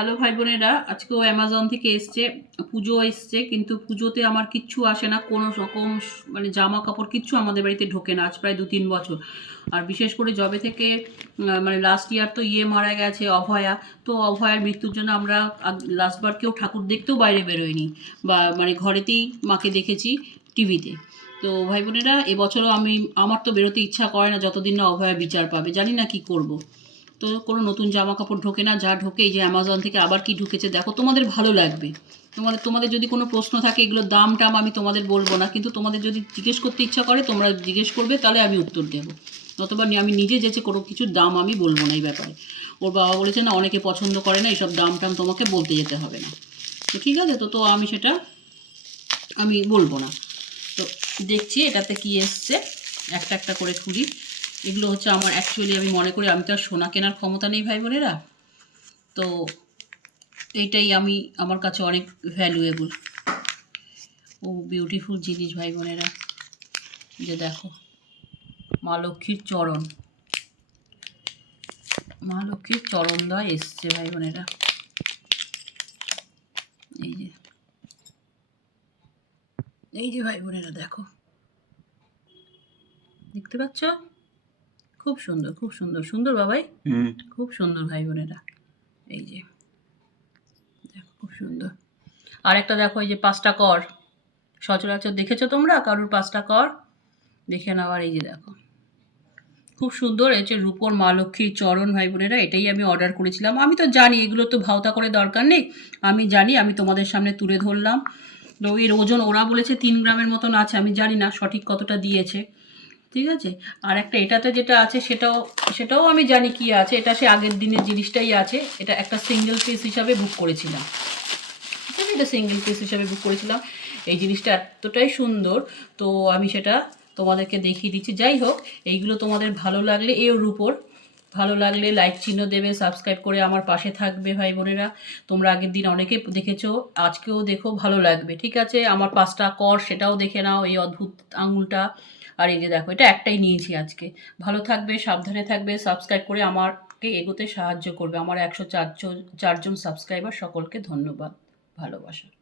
Hello ভাই বোনেরা আজকেও অ্যামাজন থেকে এসছে পুজো এসছে, কিন্তু পুজোতে আমার কিচ্ছু আসে না, কোনো রকম মানে জামা কাপড় কিচ্ছু আমাদের বাড়িতে ঢোকে না, আজ প্রায় দু তিন বছর আর বিশেষ করে জবে থেকে মানে লাস্ট ইয়ার তো ইয়ে মারা গেছে, অভয়া, তো অভয়ার মৃত্যুর জন্য আমরা লাস্টবার কেউ ঠাকুর দেখতেও বাইরে বেরোয়নি, বা মানে ঘরেতেই মাকে দেখেছি টিভিতে তো ভাই বোনেরা এবছরও আমি, আমার তো বেরোতে ইচ্ছা করে না, যতদিন না অভয়া বিচার পাবে, জানি না কি করব। তো কোনো নতুন জামা কাপড় ঢোকে না, যা ঢোকে, এই যে অ্যামাজন থেকে আবার কি ঢুকেছে, দেখো, তোমাদের ভালো লাগবে। তোমাদের তোমাদের যদি কোনো প্রশ্ন থাকে, এগুলোর দাম টাম আমি তোমাদের বলব না, কিন্তু তোমাদের যদি জিজ্ঞেস করতে ইচ্ছা করে, তোমরা জিজ্ঞেস করবে, তাহলে আমি উত্তর দেবো। নতুবা আমি নিজে যেচে কোনো কিছুর দাম আমি বলব না এই ব্যাপারে। ওর বাবা বলেছে না, অনেকে পছন্দ করে না এইসব দাম টাম তোমাকে বলতে যেতে হবে না। তো ঠিক আছে, তো তো আমি সেটা আমি বলব না। তো দেখছি, এটাতে কি এসছে, একটা একটা করে খুলি। এগুলো হচ্ছে আমার অ্যাকচুয়ালি আমি মনে করি আমি তো আর সোনা কেনার ক্ষমতা নেই ভাই বোনেরা। তো এইটাই আমি আমার কাছে অনেক ভ্যালুয়েবল ও বিউটিফুল জিনিস ভাই বোনেরা। যে দেখো, মা লক্ষ্মীর চরণ। মা লক্ষ্মীর চরণ দেওয়া এসছে ভাই বোনেরা। এই যে। এই যে ভাই বোনেরা, দেখো। দেখতে পাচ্ছ? খুব সুন্দর খুব সুন্দর। সুন্দর বাবাই? খুব সুন্দর ভাই বোনেরা এই যে। দেখো খুব সুন্দর। আর একটা দেখো এই যে পাঁচটা কর। সচরাচর দেখেছ তোমরা? কারুর পাঁচটা কর? দেখে নাও আর এই যে দেখো। খুব সুন্দর এই যে রূপর মা লক্ষ্মীর চরণ ভাই বোনেরা এটাই আমি অর্ডার করেছিলাম। আমি তো জানি এগুলো তো ভাওতা করে দরকার নেই। আমি জানি আমি তোমাদের সামনে তুলে ধরলাম। এর ওজন ওরা বলেছে তিন গ্রামের মতন আছে আমি জানি না সঠিক কতটা দিয়েছে। ঠিক আছে? আর একটা এটাতে যেটা আছে সেটাও সেটাও আমি জানি কি আছে। এটা সে আগের দিনের জিনিসটাই আছে। এটা একটা সিঙ্গেল পিস হিসাবে বুক করেছিলাম। ঠিক আছে? এটা সিঙ্গেল পিস হিসাবে বুক করেছিলাম। এই জিনিসটা এতটাই সুন্দর। তো আমি সেটা তোমাদেরকে দেখিয়ে দিচ্ছি। যাই হোক, এইগুলো তোমাদের ভালো লাগলে এর উপর ভালো লাগলে লাইক চিহ্ন দেবে সাবস্ক্রাইব করে আমার পাশে থাকবে ভাই বোনেরা। তোমরা আগের দিন অনেকে দেখেছ, আজকেও দেখো, ভালো লাগবে, ঠিক আছে? আমার পাঁচটা কর, সেটাও দেখে নাও, এই অদ্ভুত আঙুলটা। আর এই যে দেখো, এটা একটাই নিয়েছি আজকে। ভালো থাকবে, সাবধানে থাকবে সাবস্ক্রাইব করে আমাকে এগোতে সাহায্য করবে। আমার একশো চারজন চারজন সাবস্ক্রাইবার সকলকে ধন্যবাদ, ভালোবাসা।